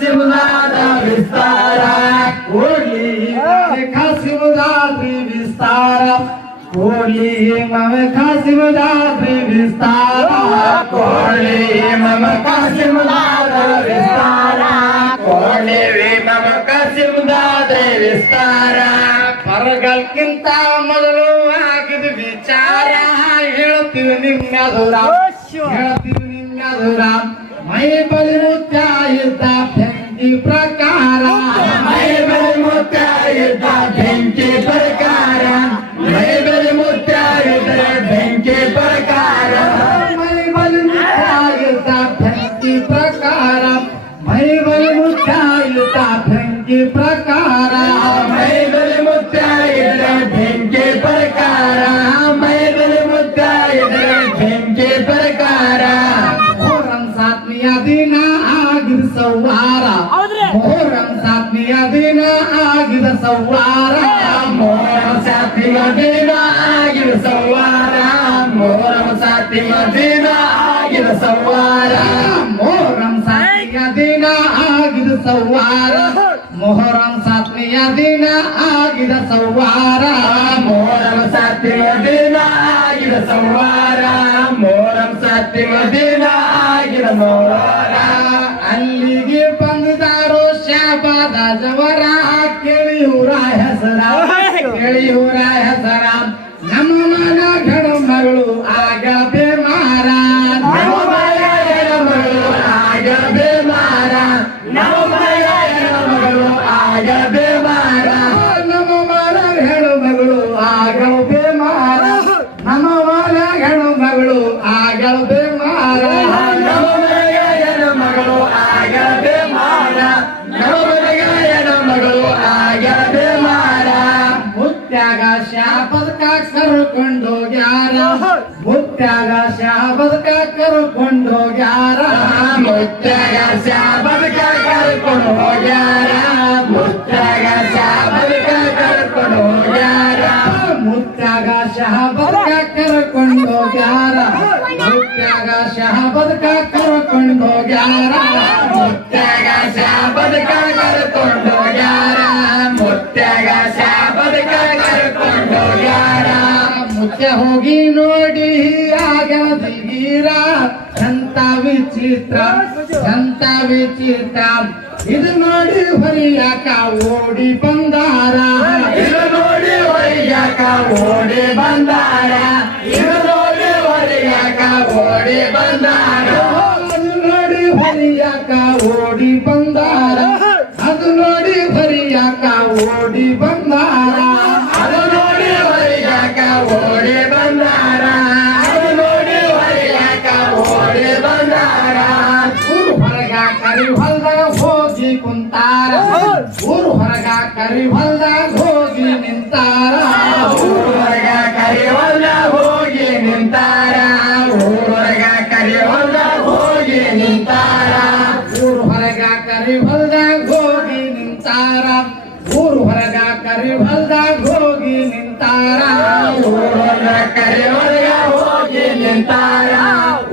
ಸಿಮುದಾದ ವಿಸ್ತಾರ ಕೋಡ್ಲಿ ಖಾಸಿಮುದಾದ್ರಿ ವಿಸ್ತಾರ ಕೋಡ್ಲಿ ಮಮ ಖಾಸಿಮುದಾದ್ರಿ ವಿಸ್ತಾರ ಕೋಡ್ಲಿ ಮಮ ಖಾಸಿಮುದಾದ ವಿಸ್ತಾರ ಕೋಡ್ಲಿ ಮಮ ಖಾಸಿಮುದಾದ್ರಿ ವಿಸ್ತಾರ ಪರಗಲ್ಕಿಂತ ಮೊದಲು ಆಗಿದ ವಿಚಾರ ಹೇಳ್ತೀವಿ ನಿಮ್ಮೆದುರ ಹೇಳ್ತೀವಿ ನಿಮ್ಮೆದುರ ಮೈ ಬಲಿ ಮುತ್ಯ ಇದ್ದ ಬೆಂಕಿ ಪ್ರಕಾರ ಮೈ ಬಲಿ ಮುತ್ಯ ಇದ್ದ ಬೆಂಕಿ ಪ್ರಕಾರ ಮೈ ಬಲಿ ಮುತ್ಯ ಇದ್ದ ಬೆಂಕಿ ಪ್ರಕಾರ ಮೈ ಬಲಿ ಮುತ್ಯ ಇದ್ದ ಬೆಂಕಿ ಪ್ರಕಾರ ಮೈ ಬಲಿ ಮುತ್ಯ ಇದ್ದ ಬೆಂಕಿ ಪ್ರಕಾರ ಮೈ ಬಲಿ ಮುತ್ಯ ಇದ್ದ ಬೆಂಕಿ ಪ್ರಕಾರ ಮೈ ಬಲಿ ಮುತ್ಯ ಇದ್ದ ಬೆಂಕಿ ಪ್ರಕಾರ ದಿನ ಆಗಿದ ಸೌವಾರ ಮೊಹರಂ ಸಾತ್ಮಿಯ ದಿನ ಆಗಿದ ಸೌವಾರ ಮೊಹರಂ ಸಾತ್ಮಿಯ ದಿನ ಆಗಿದ ಸೌವಾರ ಮೊಹರಂ ಸಾತ್ಮಿಯ ದಿನ ಆಗಿದ ಸೌವಾರ ಮೊಹರಂ ಸಾತ್ಮಿಯ ದಿನ ಆಗಿದ ಸೌವಾರ ಮೊಹರಂ ಸಾತ್ಮಿಯ ದಿನ ಆಗಿದ ಸೌವಾರ ಮೊಹರಂ ಸಾತ್ಮಿಯ ದಿನ ಆಗಿದ ಸೌವಾರ ಮೊಹರಂ ಸಾತ್ಮಿಯ ದಿನ ಆಗಿದ ಮೌಲಾರ ಅಲ್ಲಿಗೆ ಬಂದಿದ್ದಾರೋ ಶಾಬಾದ ಜವರ ಕೇಳಿಯೂರ ಹೆಸರ ಕೇಳಿಯೂರ ಹೆಸರ ನಮ್ಮ ಮನ ಗಡು ಮಗಳು ಆಗ ಬೇಮಾರ ನಮ್ಮ ಮನ ಗಡು ಮಗಳು ಆಗ ಬೇಮಾರ ನಮ್ಮ ಮನ ಗಡು ಮಗಳು ಆಗ ಬೇಮಾರ ನಮ್ಮ ಮನ ಗಡು ಮಗಳು ಆಗ ಬೇಮಾರ ನಮ್ಮ ಮನ ಗಡು ಮಗಳು ಆಗ ಬೇಮಾರ ಮುತ್ಯಾಗ ಶಾಪದಕ ಕರ್ಕೊಂಡೋಗ್ಯಾರ ಮುತ್ಯಾಗ ಶಾಪದಕ ಕರ್ಕೊಂಡೋಗ್ಯಾರ ಮುತ್ಯಾಗ ಶಾಪದಕ ಕರ್ಕೊಂಡು ಹೋಗ್ಯಾರ ಮುತ್ಯಾಗ ಶಾಪದಕ ಕರ್ಕೊಂಡು ಹೋಗ್ಯಾರ ಮುತ್ಯಾಗ ಶಾಪದಕ ಕರ್ಕೊಂಡೋಗ್ಯಾರ ಮುತ್ಯಾಗ ಶಾಪದಕ ಕರ್ಕೊಂಡೋಗ್ಯಾರ ಮುತ್ಯಾಗ ಶಾಪದಕ ಕರ್ಕೊಂಡೋಗ್ಯಾರ ಮುತ್ಯಾಗ ಶಾಪದಕ ಕರ್ಕೊಂಡೋಗ್ಯಾರ ಮುತ್ಯ ಹೋಗಿ ನೋಡಿ ಆಗೀರ ಅಂತ ವಿಚಿತ್ರ ಅಂತ ವಿಚಿತ್ರ ಇದು ನೋಡಿ ಹೊರಿಯಾಕ ಓಡಿ ಬಂದಾರ ಇದು ನೋಡಿ ಹೊರಿಯಾಕ ಓಡಿ ಬಂದಾರ ಇದು ನೋಡಿ ಹೊರಿಯಾಕ ಓಡಿ ಬಂದಾರ ಅದು ನೋಡಿ ಹೊರಿಯಾಕ ಓಡಿ ಬಂದಾರ ಅದು ನೋಡಿ ಹೊರಿಯಾಕ ಓಡಿ ಬಂದಾರ ಅದು ನೋಡಿ ಹೊರಿಯಾಕ ಓಡಿ ಬಂದಾರ ಅದು ನೋಡಿ ಹೊರಿಯಾಕ ಓಡಿ ಬಂದಾರ ಊರು ಹೊರಗ ಕರಿ ಹೊಲ್ದಾಗ ಹೋಗಿ ಕುಂತಾರ ಊರು ಹೊರಗ ಕರಿ ಹೊಲ್ದಾಗ ಹೋಗಿ ನಿಂತಾರ ಊರು ಹೊರಗ ಕರಿ ಹೊಲ್ದಾಗ ಹೋಗಿ ನಿಂತಾರ ಊರು ಹೊರಗ ಕರಿ ಹೊಲ್ದಾಗ ಹೋಗಿ ನಿಂತಾರ ಊರು ಹೊರಗ ಕರಿ ಹೊಲ್ದಾಗ ಹೋಗಿ ನಿಂತಾರ ಊರು ಹೊರಗ ಕರಿ ಹೊಲ್ದಾಗ ಹೋಗಿ ನಿಂತಾರ ಊರು ಹೊರಗ ಕರಿ ಹೊರಗ ಹೋಗಿ ನಿಂತಾರ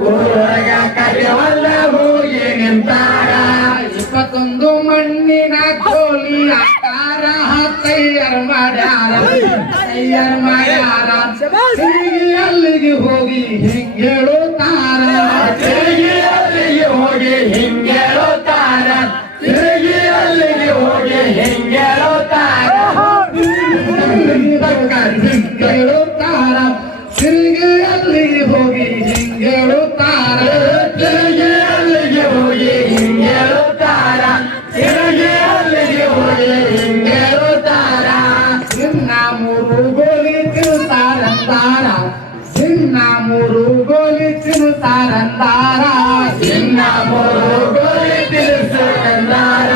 ಊರು ಹೊರಗ ಕರಿ ಹೊಲ್ದಾಗ ಹೋಗಿ ನಿಂತಾರ 21 ಮಣ್ಣಿನ ಕೋಲಿ ಆಕಾರ ತಯಾರು ಮಾಡ್ಯಾರ ತಯಾರು ಮಾಡ್ಯಾರ ತಿರುಗಿ ಅಲ್ಲಿಗೆ ಹೋಗಿ ಹಿಂಗೇಳುತ್ತಾರ ತಿರುಗಿ ಅಲ್ಲಿಗೆ ಹೋಗಿ ಹಿಂಗೇಳುತ್ತಾರ ತಿರುಗಿ ಅಲ್ಲಿಗೆ ಹೋಗಿ ಹಿಂಗೇಳುತ್ತಾರ ಹಿಂಗೇಳುತ್ತಾರ ತಿರುಗಿ ಅಲ್ಲಿಗೆ ಹೋಗಿ ಹಿಂಗೇಳುತ್ತಾರ ತಿರುಗಿ ಅಲ್ಲಿಗೆ ಹೋಗಿ ಹಿಂಗೇಳುತ್ತಾರ ತಿರುಗಿ ಅಲ್ಲಿಗೆ ಹೋಗಿ ಹಿಂಗೇಳುತ್ತಾರ ಇನ್ನ 3 ಗೋಲಿ ತಿನ್ನುತ್ತಾರಂತಾರ ಇನ್ನ 3 ಗೋಲಿ ತಿನ್ನುತ್ತಾರಂತಾರ ಇನ್ನ 3 ಗೋಲಿ ತಿನ್ನುತ್ತಾರಂತಾರ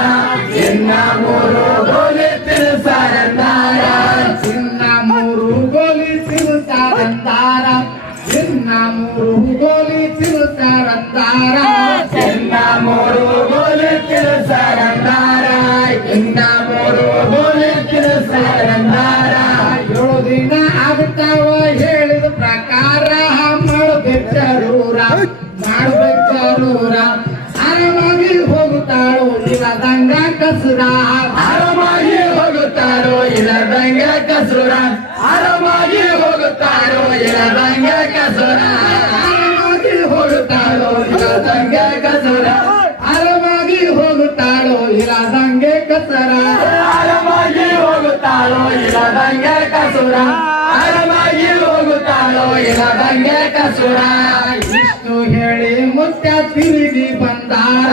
ಇನ್ನ 3 ಗೋಲಿ ತಿನ್ನುತ್ತಾರಂತಾರ ಇನ್ನ 3 ಗೋಲಿ ತಿನ್ನುತ್ತಾರಂತಾರ ಇನ್ನ 3 ಗೋಲಿ ತಿನ್ನುತ್ತಾರಂತಾರ ಇನ್ನ 3 ಗೋಲಿ ತಿನ್ನುತ್ತಾರಂತಾರ ಇನ್ನ 3 ಗೋಲಿ ತಿನ್ನುತ್ತಾರಂತಾರ 7 ದಿನ ಆಗ್ತಾವ ಹೇಳಿದ ಪ್ರಕಾರ ಮಾಡಬೇಕರೂರ ಆರಾಮಾಗಿ ಹೋಗುತ್ತಾಳೋ ಇಲ್ಲ ಇಲ್ಲದಂಗ ಕಸುರ ಆರಾಮಾಗಿ ಹೋಗುತ್ತಾರೋ ಇಲ್ಲದಂಗ ಕಸುರ ಆರಾಮಾಗಿ ಹೋಗುತ್ತಾರೋ ಇಲ್ಲದಂಗ ಕಸುರ ಆರಾಮಾಗಿ ಹೋಗುತ್ತಾಳೋ ಇಲ್ಲದಂಗ ಕಸುರ ಆರಾಮಾಗಿ ಹೋಗುತ್ತಾಳೋ ಇಲ್ಲದಂಗೆ ಕಸರ ಆರಾಮಾಗಿ ಹೋಗುತ್ತಾಳೋ ಇಲ್ಲದಂಗ ಕಸುರ ಆರಾಮಾಗಿ ಹೋಗುತ್ತಾಳೋ ಇಲ್ಲದಂಗ ಕಸುರ ಇಷ್ಟು ಹೇಳಿ ಮುತ್ಯ ತಿರುಗಿ ಬಂದಾರ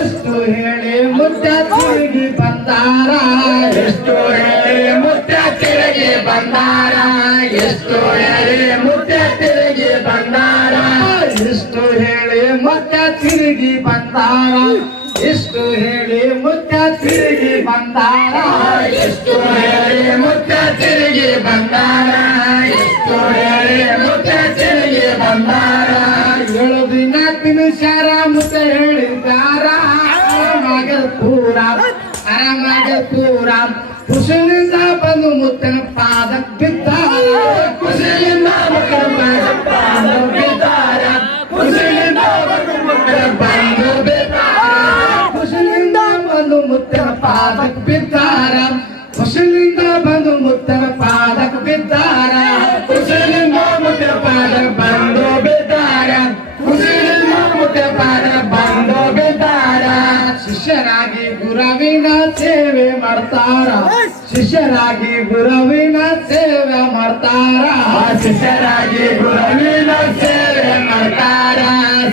ಎಷ್ಟು ಹೇಳಿ ಮುತ್ಯ ತಿರುಗಿ ಬಂದಾರ ಎಷ್ಟು ಹೇಳಿ ಮುತ್ಯ ತಿರುಗಿ ಬಂದಾರ ಎಷ್ಟು ಹೇಳಿ ಮುತ್ಯ ತಿರುಗಿ ಬಂದಾರ ಎಷ್ಟು ಹೇಳಿ ಮುತ್ಯ ತಿರುಗಿ ಬಂದಾರ ಎಷ್ಟು ಹೇಳಿ ಮುತ್ಯ ತಿರುಗಿ ಬಂದಾರ ಎಷ್ಟು ಹೇಳಿ ಮುತ್ಯ ತಿರುಗಿ ಬಂದಾರ ಎಷ್ಟು ಹೇಳಿ ಮುತ್ಯ ತಿರುಗಿ ಬಂದಾರ 7 ದಿನ ತಿನ್ಸಾರ ಮುತ್ತ ಹೇಳಿದ್ದಾರ ಆರಾಮಾಗ ಪೂರ ಕುಶಲಿಂದ ಬಂದು ಮುತ್ತನ ಪಾದಕ್ ಬಿದ್ದಾರ ಕುಶಲಿಂದ ಮುಖದ ಪಾದಕ್ ಬಿದ್ದಾರ ಕುಶಲಿಂದ ಮುಖದ ಬಂದು ಬಿದ್ದಾರ ಕುಶಲಿಂದ ಬಂದು ಮುತ್ತನ ಪಾದಕ್ ಬಿದ್ದಾರ ಕುಶಲಿಂದ ಬಂದು ಮುತ್ತನ ಪಾದಕ್ ಬಿದ್ದಾರ ಕುಶಲಿಂದ ಮುಖದ ಪಾದಕ್ ಬಂದು ಬಿದ್ದಾರ ಕುಶಲಿಂದ ಮುಖದ ಪಾದಕ್ ಬಂದು ಬಿದ್ದಾರ ಶಿಷ್ಯರಾಗಿ ಗುರುವಿನ ಸೇವೆ ಮಾಡ್ತಾರ ಶಿಷ್ಯರಾಗಿ ಗುರುವಿನ ಸೇವೆ ಮಾಡ್ತಾರ ಶಿಷ್ಯರಾಗಿ ಗುರುವಿನ ಸೇವೆ ಮಾಡ್ತಾರ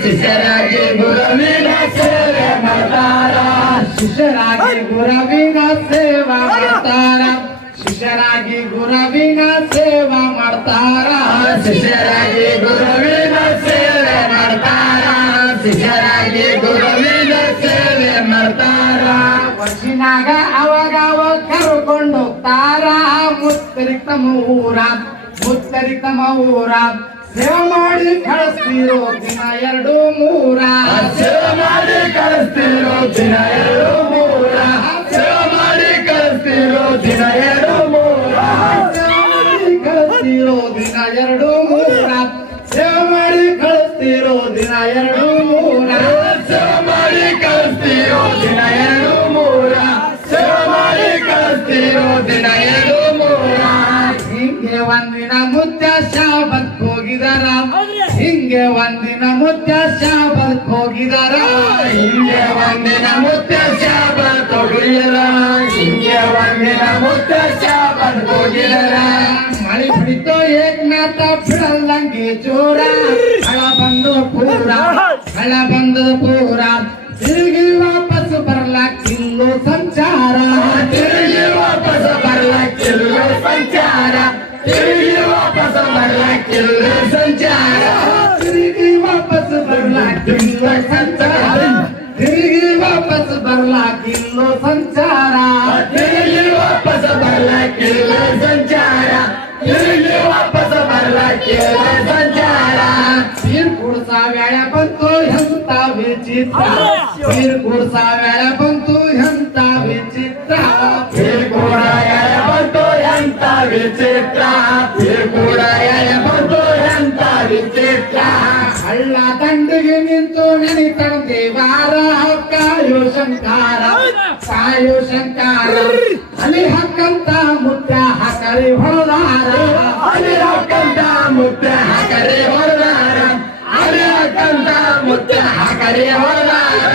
ಶಿಷ್ಯರಾಗಿ ಗುರುವಿನ ಸೇವೆ ಮಾಡ್ತಾರ ಶಿಷ್ಯರಾಗಿ ಗುರುವಿನ ಸೇವಾ ಮಾಡ್ತಾರ ಶಿಷ್ಯರಾಗಿ ಗುರುವಿನ ಸೇವಾ ಮಾಡ್ತಾರ ಶಿಷ್ಯರಾಗಿ ಗುರುವಿನ ಸೇವೆ ಮಾಡ್ತಾರ ಶಿಷ್ಯರಾಗಿ ಗುರುವಿನ ಸೇವೆ ಮಾಡ್ತಾರ ವರ್ಷಿನಾಗ ಅವಾಗ ಕರ್ಕೊಂಡು ಹೋಗ್ತಾರ ಮುತ್ತರಿಕ ಊರ ಸೇವೆ ಮಾಡಿ ಕಳಿಸ್ತಿರೋ ದಿನ 2-3 ಸೇವೆ ಮಾಡಿ ಕಳಿಸ್ತಿರೋ ದಿನ 2-3 ಸೇವೆ ಮಾಡಿ ಕಳಿಸ್ತಿರೋ ದಿನ 2-3 ಸೇವೆ ಮಾಡಿ ಕಳಿಸ್ತಿರೋ ದಿನ 2-3 ಸೇವೆ ಮಾಡಿ ಕಳಿಸ್ತಿರೋ ದಿನ 2-3 ಸೇವೆ ಮಾಡಿ ಕಳಿಸ್ತಿರೋ ದಿನ 2-3 ಹಿಂಗೆ ಒಂದಿನ ಮುತ್ಯ ಶಾಬಕ್ ಹೋಗಿದಾರ ಹಿಂಗೆ ಒಂದಿನ ಮುತ್ಯ ಶಾಬಕ್ ಹೋಗಿದಾರ ಹಿಂಗೆ ಒಂದಿನ ಮುತ್ಯ ಶಾಬತ್ ಹೋಗಿದರ ಹಿಂಗೆ ಒಂದಿನ ಮುತ್ಯ ಶಾಬತ್ ಹೋಗಿದರ ಮಳೆ ಬಿಡಿತೋ ಏಕನಾಥ ಬಿಡಲ್ಲಂಗೆ ಜೋರ ಹಳ ಬಂದು ಪೂರ ತಿರುಗಿ ವಾಪಸ್ ಬರ್ಲಾಕಿಲ್ಲೋ ಸಂಚಾರ ತಿರುಗಿ ವಾಪಸ್ ಬರ್ಲಕ್ಕಿಲ್ಲ ಸಂಚಾರ ತಿರುಗಿ ವಾಪಸ್ ಬರ್ಲಕ್ಕಿಲ್ಲ ಸಂಚಾರ ತಿರುಗಿ ವಾಪಸ್ ಬರ್ಲಾಕಿಲ್ಲೋ ಸಂಚಾರ ತಿರುಗಿ ವಾಪಸ್ ಬರ್ಲಾಕಿಲ್ಲೋ ಸಂಚಾರ ತಿರುಗಿ ವಾಪಸ್ ಬರ್ಲಕ್ಕಿಲ್ಲ ಸಂಚಾರ ತಿರುಗಿ ವಾಪಸ್ ಬರ್ಲಕ್ಕಿಲ್ಲ ಸಂಚಾರ ತೀರ್ಪುಡ್ಸ ವ್ಯಾಳ ಬಂತು ಎಂತ ವಿಚಿತ್ರ ತೀರ್ಪುಡ್ಸ ವ್ಯಾಳ ಬಂತು ಎಂತ ವಿಚಿತ್ರ ಕೂಡ ಬಂತು ಎಂತ ವಿಚಿತ್ರ ಕೂಡ ಬಂತು ಎಂತ ವಿಚಿತ್ರ ಹಳ್ಳ ದಂಡಿಗೆ ನಿಂತು ನೆನಿತನ ದೇವಾರ ಕಾಯೋ ಶಂಕಾರ ಅಲ್ಲಿ ಹಕ್ಕಂತ ಮುತ್ತ ಹಾಕರಿ ಹೊಳದಾರ ಅಲ್ಲಿ ಹಾಕಂತ ಮುತ್ತ ಹಾಕರೆ ಹೊರದಾರ ಅಲ್ಲಿ ಹಾಕಂತ ಮುತ್ತ ಹಾಕರೆ ಹೊರದಾರ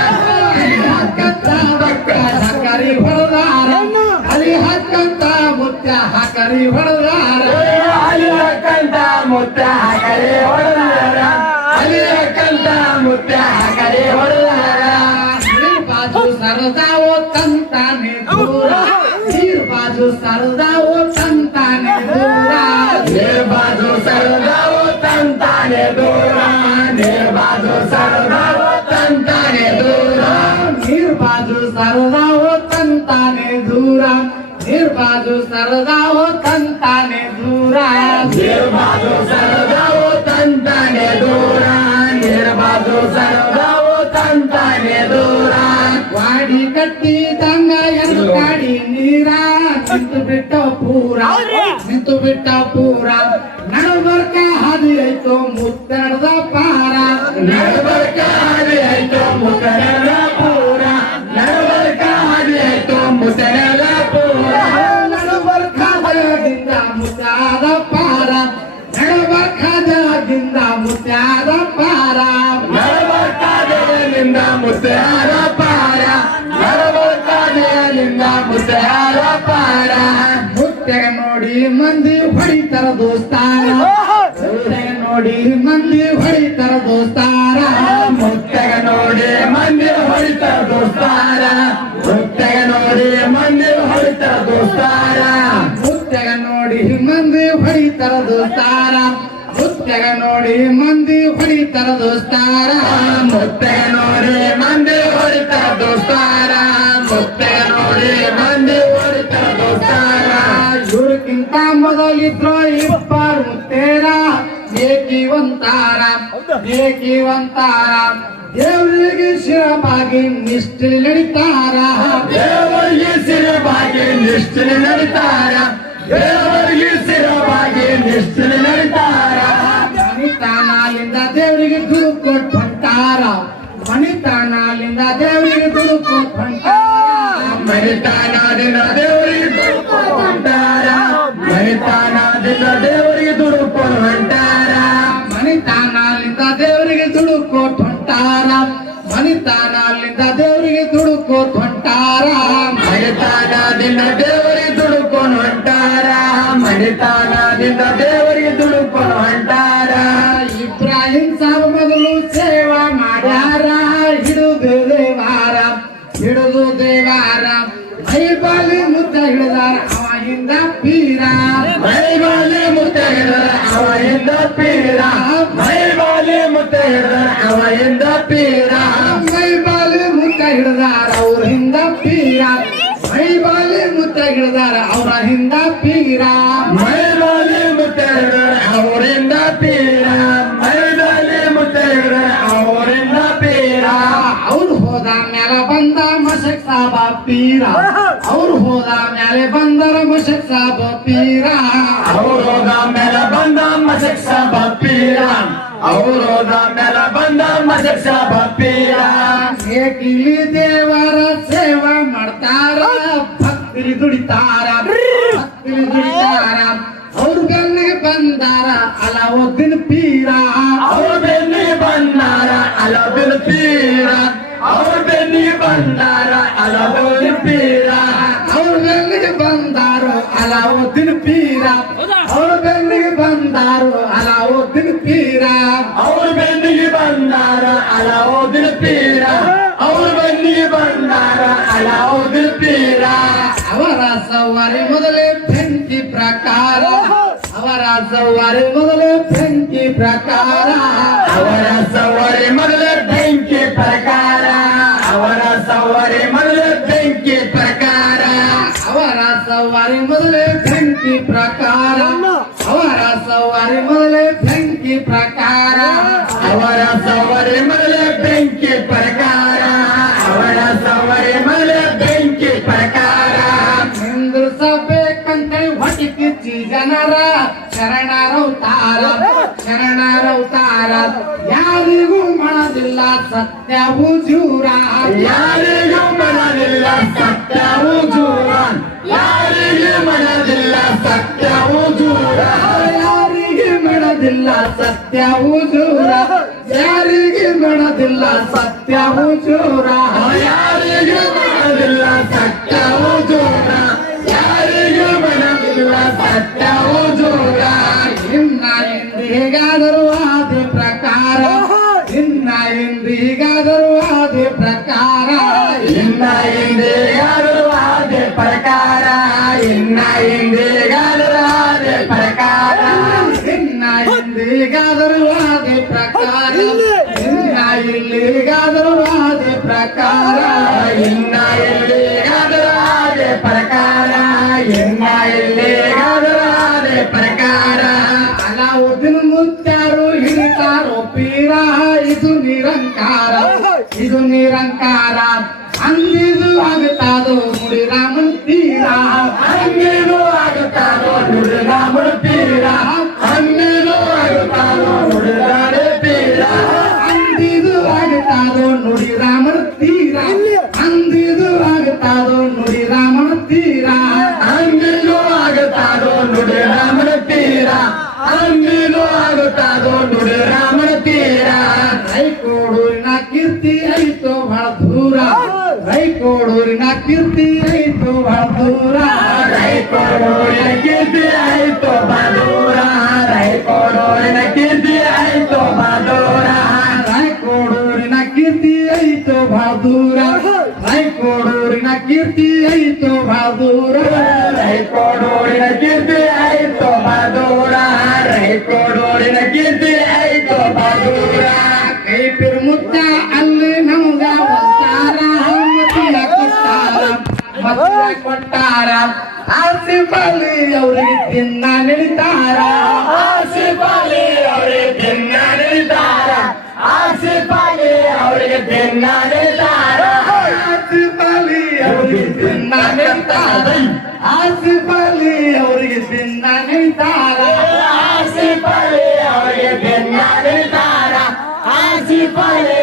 ಅಲ್ಲಿ ಹಕ್ಕಂತ ಮುತ್ತ ಹಾಕರಿ ಹೊಳದಾರ ಅಲ್ಲಿ ಹಕ್ಕಂತ ಮುತ್ತ ಹಾಕರಿ ಹೊಳದಾರ ಅಲ್ಲಿ ಹಾಕಂತ ಮುತ್ತ ಹಾಕರೆ ಹೊರದಾರ ಅಲ್ಲಿ ಹಾಕಂತ ಮುತ್ತ ಹಾಕರೆ ಹೊರದಾರ ಬಾಜು ಸರದಾವೋ ತಂತಾನೆ ದೂರ ಬಾಜು ಸರದಾವೋ ತಂತಾನೆ ದೂರ ಬಾಜು ಸರದಾವು ತಂತಾನೆ ದೂರ ಬಾಜು ಸರದಾವು ತಂತಾನೆ ದೂರ ಬಾಜು ಸರದಾವೋ ತಂತಾನೆ ದೂರ ಬಾಜು ಸರದಾವೋ ತಂತಾನೆ ದೂರ ಬಾಜು ಸರದಾವು ತಂತಾನೆ ದೂರ ಬಾಜು ಸರದಾವು ತಂತಾನೆ ದೂರ ವಾಡಿ ಕಟ್ಟಿದಂಗ ಎಂದು ಕಾಡಿ ನೀರ ನಿಂತು ಬಿಟ್ಟ ಪೂರ ನಡುಬರ್ಕ ಹಾದಿ ಆಯ್ತು ಮುತ್ತಡದ ಪಾರ ನಡಬರ್ಕ ಹಾದಿ ಆಯ್ತು ಮುಖರದ ಪೂರ ನಡಬರ್ಕ ಮಂದಿ ಹೊಡಿತಾರ ದೋಸ್ತಾರ ಮುತ್ತೆಗ ನೋಡಿ ಮಂದಿ ಹೊಡಿತಾರ ದೋಸ್ತಾರ ಮುತ್ತೆಗ ನೋಡಿ ಮಂದಿ ಹೊಡಿತಾರ ದೋಸ್ತಾರ ಮುತ್ತೆಗ ನೋಡಿ ಮಂದಿ ಹೊಡಿತಾರ ದೋಸ್ತಾರ ಮುತ್ತೆಗ ನೋಡಿ ಮಂದಿ ಹೊಡಿತಾರ ದೋಸ್ತಾರ ಮುತ್ತೆಗ ನೋಡಿ ಮಂದಿ ಹೊಡಿತಾರ ದೋಸ್ತಾರ ಮುತ್ತೆಗ ನೋಡಿ ಮಂದಿ ಹೊಡಿತಾರ ದೋಸ್ತಾರ ಮುತ್ತೆಗ ನೋಡಿ ಮಂದಿ ಹೊಡಿತಾರ ದೋಸ್ತಾರ ಇವ್ರಕ್ಕಿಂತ ಮೊದಲಿದ್ರು ಇಬ್ಬರು ಮುತ್ತೇರ ಏಕಿವಂತಾರ ಏಕಿವಂತಾರ ದೇವರಿಗೆ ಶಿರಬಾಗಿ ನಿಷ್ಠೆ ನಡಿತಾರ ದೇವರಿಗೆ ಸಿರವಾಗಿ ನಿಷ್ಠೆ ನಡಿತಾರ ದೇವರಿಗೆ ಸಿರವಾಗಿ ನಿಷ್ಠೆ ನಡಿತಾರ ಮಣಿತಾನಾಲಿಂದ ದೇವರಿಗೆ ದುಡ್ಡು ಕೊಟ್ಟು ಹೊಂಟಾರ ಮಣಿತಾನಾಲಿಂದ ದೇವರಿಗೆ ದುಡ್ಡು ಕೊಟ್ಟು ಹೊಂಟಾರ ಮಣಿತಾನದಿಂದ ದೇವರಿಗೆ ದುಡುಕೊಂಡು ಹೊಂಟಾರ ಮಣಿತಾನದಿಂದ ದೇವರಿಗೆ ದುಡುಕೊಂಡು ಹೊಂಟಾರ ಮಣಿತಾನಾಲಿಂದ ದೇವರಿಗೆ ದುಡ್ಡು ಕೊಟ್ಟು ಹೊಂಟಾರ ಮಣಿತಾನಾಲಿಂದ ದೇವರಿಗೆ ದುಡ್ಡು ಕೊಟ್ಟು ಹೊಂಟಾರ ಮಣಿತಾನದಿಂದ ದೇವರಿಗೆ ದುಡುಕೊಂಡು ಹೊಂಟಾರ ಮಣಿತಾನದಿಂದ ದೇವರಿಗೆ ದುಡುಕೊಂಡು ಹೊಂಟಾರ ಇಬ್ರಾಹಿಂ ಸಾಬ್ ಮೊದಲು ಸೇವಾ ಮಾಡ್ಯಾರ ಹಿಡಿದು ದೇವಾರ ಹಿಡಿದು ದೇವಾರ ಮೈಬಾಲಿ ಮುತ್ತ ಹಿಡಿದಾರ ಅವ ಹಿಂದ ಪೀರ ಮೈಬಾಲಿ ಮುತ್ತ ಹಿಡಿದ ಅವರಿಂದ ಪೀರ ಮೈಬಾಲಿ ಮುತ್ತ ಹಿಡಿದ ಅವರಿಂದ ಪೀರ ಮೈಬಾಲಿ ಮುತ್ತ ಹಿಡಿದಾರ ಅವ್ರ ಹಿಂದ ಪೀರ ಮೈಬಾಲಿ ಮುತ್ತ ಹಿಡಿದಾರ ಅವರ ಹಿಂದ ಪೀರ ಮೈಬಾಲಿ ಮುತ್ತ ಹಿಡಿದ ಅವರಿಂದ ಪೀರ ಮೈಬಾಲಿ ಮುತ್ತ ಹಿಡಿದ ಅವರಿಂದ ಪೀರ ಅವ್ರು ಹೋದ ಮ್ಯಾಲ ಬಂದ ಮಶಕ್ ಸಾಬ ಪೀರ ಅವ್ರು ಹೋದ ಮ್ಯಾಲೆ ಬಂದರ ಮಶಕ್ ಸಾಬ ಪೀರ ಅವರೋದ ಮೇಲೆ ಬಂದ ಮಸಕ್ ಸಾಬ ಪೀರ ಅವರೋದ ಮೇಲೆ ಬಂದ ಮಸಕ್ ಸಾಬ ಪೀರ ಏಕಿಲಿ ದೇವರ ಸೇವಾ ಮಾಡ್ತಾರ ಭಕ್ತಿ ದುಡಿತಾರ ಭಕ್ತಿ ದುಡಿತಾರ ಅವ್ರ ಗಲ್ಲಿಗೆ ಬಂದಾರ ಅಲಾವುದ್ದೀನ್ ಪೀರ ಅವ್ರ ಬೆನ್ನಿಗೆ ಬಂದಾರ ಅಲಬಿನ ಪೀರ ಅವ್ರ ಬೆನ್ನಿಗೆ ಬಂದಾರ ಅಲಬಿನ ಪೀರ ಅವ್ರ ಗಲ್ಲಿಗೆ ಬಂದಾರು ಅಲಾವುದ್ದೀನ್ ಪೀರ ಅವ್ರ ಬೆನ್ನಿಗೆ ಬಂದಾರು ಅಲಾವುದ್ದೀನ್ ಪೀರ ಅವ್ರ ಬೆನ್ನಿಗೆ ಬಂದಾರ ಅಲಾವುದ್ದೀನ್ ಪೀರ ಅವ್ರ ಬೆನ್ನಿಗೆ ಬಂದಾರ ಅಲಾವುದ್ದೀನ್ ಪೀರ ಅವರ ಸವಾರಿ ಮೊದಲೇ ಬೆಂಕಿ ಪ್ರಕಾರ ಅವರ ಸವಾರಿ ಮೊದಲೇ ಬೆಂಕಿ ಪ್ರಕಾರ ಅವರ ಸವಾರಿ ಮೊದಲೇ ಬೆಂಕಿ ಪ್ರಕಾರ ಅವರ ಸವಾರಿ ಮೊದಲೇ ಬೆಂಕಿ ಪ್ರಕಾರ ಅವರ ಸವಾರಿ ಮೊದಲೇ ಬೆಂಕಿ ಪ್ರಕಾರ ಅವರ ಸವಾರಿ ಮೊದಲೇ ಬೆಂಕಿ ಪ್ರಕಾರ ಅವರ ಸವಾರಿ ಮೊದಲೇ ಬೆಂಕಿ ಪ್ರಕಾರ ಅವರ ಸವಾರಿ ಮೊದಲೇ ಬೆಂಕಿ ಪ್ರಕಾರ ನಿಂದ್ರಿಸಬೇಕಂತೇಳಿ ಹೊಟ್ಟಿ ಕಿಚ್ಚಿ ಜನರ ಶರಣರವತಾರ ಶರಣರವತಾರ ಯಾರಿಗೂ ಮನದಿಲ್ಲ ಸತ್ಯವು ಜೂರ ಯಾರಿಗೂ ಮನದಿಲ್ಲ ಸತ್ಯವು ದೂರ ಯಾರಿಗೂ ಮನದಿಲ್ಲ ಸತ್ಯವು ದೂರ ಯಾರಿಗೆ ಮನದಿಲ್ಲ ಸತ್ಯವು ಜೂರ ಯಾರಿಗೆ ಮನದಿಲ್ಲ ಸತ್ಯವು ಜೂರ ಯಾರಿಗೂ ಮನದಿಲ್ಲ ಸತ್ಯವು ದೂರ ಯಾರಿಗೂ ಮನದಿಲ್ಲ ಸತ್ಯವು ದೂರ ಇನ್ನ ಎಂದಿಗಾದರೂ ಆದಿ ಪ್ರಕಾರ ಇನ್ನ ಎಂದಿಗಾದರೂ ಆದಿ ಪ್ರಕಾರ ಇನ್ನ ಹಿಂದೆಗಾದರೂ ಅದೇ ಪ್ರಕಾರ ಇನ್ನ ಹಿಂದೆಗಾದರೂ ಅದೇ ಪ್ರಕಾರ ಇನ್ನ ಎಂದಿಗಾದರೂ ಆದಿ ಪ್ರಕಾರ ಇನ್ನ ಇಲ್ಲಿಗಾದರೂ ಆದಿ ಪ್ರಕಾರ ಇನ್ನ ಎಲ್ಲಿಗಾದರೂ ಅದೇ ಪ್ರಕಾರ ಇನ್ನ ಎಲ್ಲಿಗಾದರೂ ಅದೇ ಪ್ರಕಾರ ಅಲಾವುದ್ದೀನ್ ಮುತ್ಯಾರು ಹಿಡಿತಾರೋ ಪೀರ ಇದು ನಿರಂಕಾರ ಇದು ನಿರಂಕಾರ ಅಂದಿದು ಆಗುತ್ತಾದು ಮುಡಿ ರಾಮನ್ ತೀರ ಹಂಗೇನು ಆಗುತ್ತಾರೋ ನುಡಿದಾಮರು ಪೀರ ಹಂಗೇನು ಆಗುತ್ತಾರೋ ನುಡಿದಾರೆ ಪೀರ ಅಂದಿದು ಆಗುತ್ತಾದು ನುಡಿ ರಾಮನ್ ತೀರ ಅಂದಿದು ಆಗುತ್ತಾದು ನುಡಿ ರಾಮನ್ ತೀರ ಹಂಗೇನು ಆಗುತ್ತಾರೋ ನುಡಿದಾಮರ ತೀರ ಹಂಗೇನು ಆಗುತ್ತಾರೋ ನುಡಿರಾಮನ ತೀರ ರೈಕೋಡೂರಿನ ಕೀರ್ತಿ ಐತೋ ಬಹಳ ದೂರ ರೈಕೋಡೂರಿನ ಕೋಡೂರಿನ ಕೀರ್ತಿ ಐತು ಬಹದೂರ ಕೊಡೋರಿನ ಕೀರ್ತಿ ಆಯ್ತು ಬದೂರ ಕೊಡೋರಿನ ಕೀರ್ತಿ ಆಯ್ತು ಬದೂರ ಕೋಡೂರಿನ ಕೀರ್ತಿ ಐತು ಬಹದೂರ ಕೋಡೂರಿನ ಕೀರ್ತಿ ಐತು ಬಹದೂರ ಕೊಡೋರಿನ ಕೀರ್ತಿ ಆಯ್ತು ಬದೂರ ಕೊಡೋರಿನ ಕೀರ್ತಿ ಆಯ್ತು ಬದೂರ ಕೈ ಪಿರ್ಮುತ್ತ ಅಲ್ಲಿ ನಮ್ಗ ಒಂದಾರ ಮತಿಯ ಕೊಟ್ಟಾರ ಆಸಿಫ್ ಅಲಿ ಅವ್ರಿಗೆ ತಿನ್ನ ನಡೀತಾರ ಆಸಿಫ್ ಅಲಿ ಅವರಿಗೆ ದಿನ ನಡೀತಾರ ಆಸಿಫ್ ಅಲಿ ಅವರಿಗೆ ದಿನ ನಡೀತಾರ ಆಸಿಫ್ ಅಲಿ ಅವ್ರಿಗೆ ತಿನ್ನ ನಡೀತಾರ ಆಸಿಫ್ ಅಲಿ ಅವ್ರಿಗೆ ತಿನ್ನ ನಡೀತಾರ ಆಸಿಫ್ ಅಲಿ ಅವರಿಗೆ ದಿನ ನಡೀತಾರ ಆಸಿಫ್ ಅಲಿ